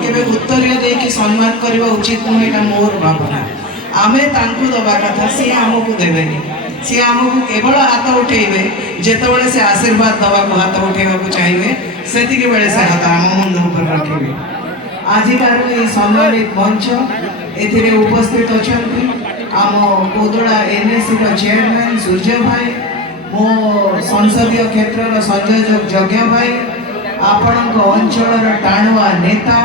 केबे उत्तरीय देकी सम्मान करबा उचित नुहे एटा मोर भावना। आमे तांकु दबा कथा सी आमको देबेनी सी आमको केवल हाथ उठेबे जेतेबेले से आशीर्वाद दबा को हाथ उठेबा को चाहिए सेतिके बेले से हाथ आम मुंड ऊपर रखिबे। आजिकार ए सम्मानित मंच एथिरे उपस्थित अछंती आम कोदड़ा एनएससी रो चेयरमैन सूर्य भाई मो संसदीय क्षेत्र संयोजक यज्ञ भाई आपण अंचल टाणुआ नेता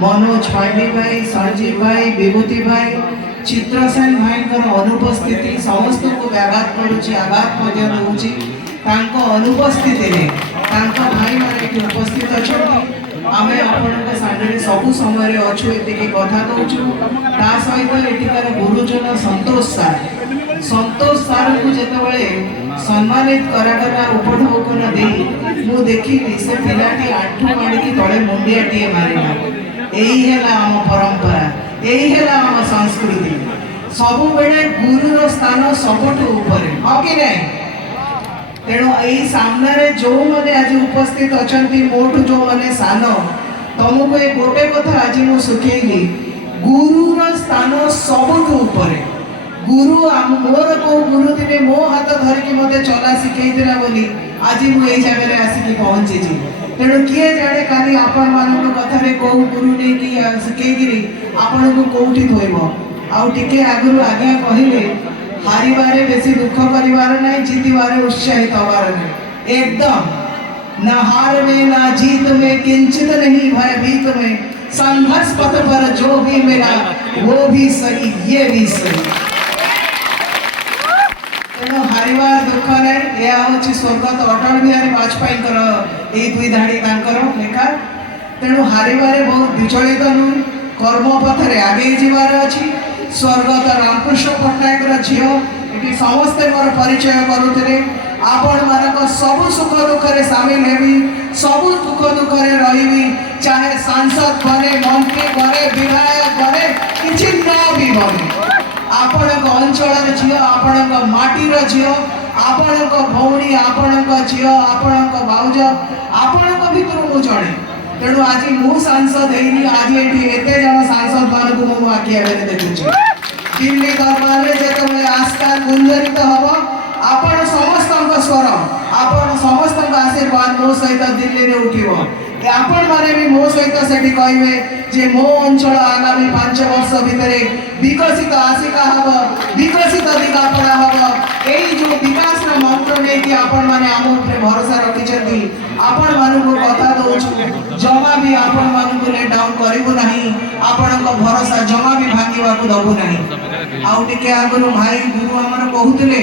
मनोज पांडे भाई संजीव भाई विभूति भाई चित्रसेन भाई अनुपस्थिति समस्त को व्याघात करुच्ची आघात दूची अनुपस्थिति भाई मैंने उपस्थित अच्छा आम आपण सामने सबू समय अच्छु ये कथा दौचु ता सहित एटिकार गुरुजन संतोष सार को जिते सम्मानित करागला उपढौकन दे मु देखी से पिलाटी आंठू माड़ी तले मुंडियाटे मारिला। यही है आम परंपरा यही है आम संस्कृति सब बेले गुरुर स्थान सबुठ ऊपर हाँ कि नहीं। तेणु यही सामने जो मैंने आज उपस्थित अच्छा मोठू जो मैंने सान तुमको ये गोटे कथा आज मुझे सुखेली गुरुर स्थान सबुठ ऊपर गुरु मोर को गुरु दिने मो हाथ धरिकी मत चला शिखेला बोली आज मुझे जगह आसिक पहुंची। तेणु किए जाने काली आपण मान कथार कौ गुरु नहीं शिखेकरी आपण को कौटी थोब आगे आज्ञा कहले हारिबारे बेसी दुख करिवार नहीं जीतबारे उत्साहित हबार नहीं एकदम न हार में ना जीत में किंचित नहीं भयभीत में संघर्ष पथ पर जो भी मेरा वो भी सही ये भी सही। तेणु हारिबार दुख नहीं यह हूँ स्वर्गत अटल बिहारी वाजपेयी ये दुई धाड़ी लेखा। तेणु हारिबारे बहुत विचलित नुह कर्म पथरे आगे जीवार अच्छी स्वर्गत रामकृष्ण पट्टनायक झील ये समस्ते मोर परिचय करुले आपण मानक सबु सुख दुखे सामिल हेबी सबु दुख दुखे रही चाहे सांसद बने मंत्री बने विधायक बने कि न भी बने आपण अंचल झील आपण माटीर झील आपण भौणी आपण झील आपण भाउज आपण भितर मु जड़े। तेणु आज मु सांसद है आज ये एत जन सांसद मान को मो आखि आगे देखुची दिल्ली दरबार में जो आस्था गुंजरित हम आपण समस्त स्वर आपण समस्त आशीर्वाद मो सहित दिल्ली में उठिबो आपण माने भी मो सहित सेठी कहबे जे मो अंचल आगामी 5 वर्ष भितर विकसित आशिका हम विकसित दिगापड़ा हम यही जो विकास मंत्र नहीं कि आपण माने आम ऊपर भरोसा रखिछंती आपण मान को कथा दउछु जमा भी आपण मान को लेट डाउन करिवो नहीं आपण को भरोसा जमा भी भांगीवा को दबो नहीं। आउ टिके आगुनु भाई गुरु हमर कहउतले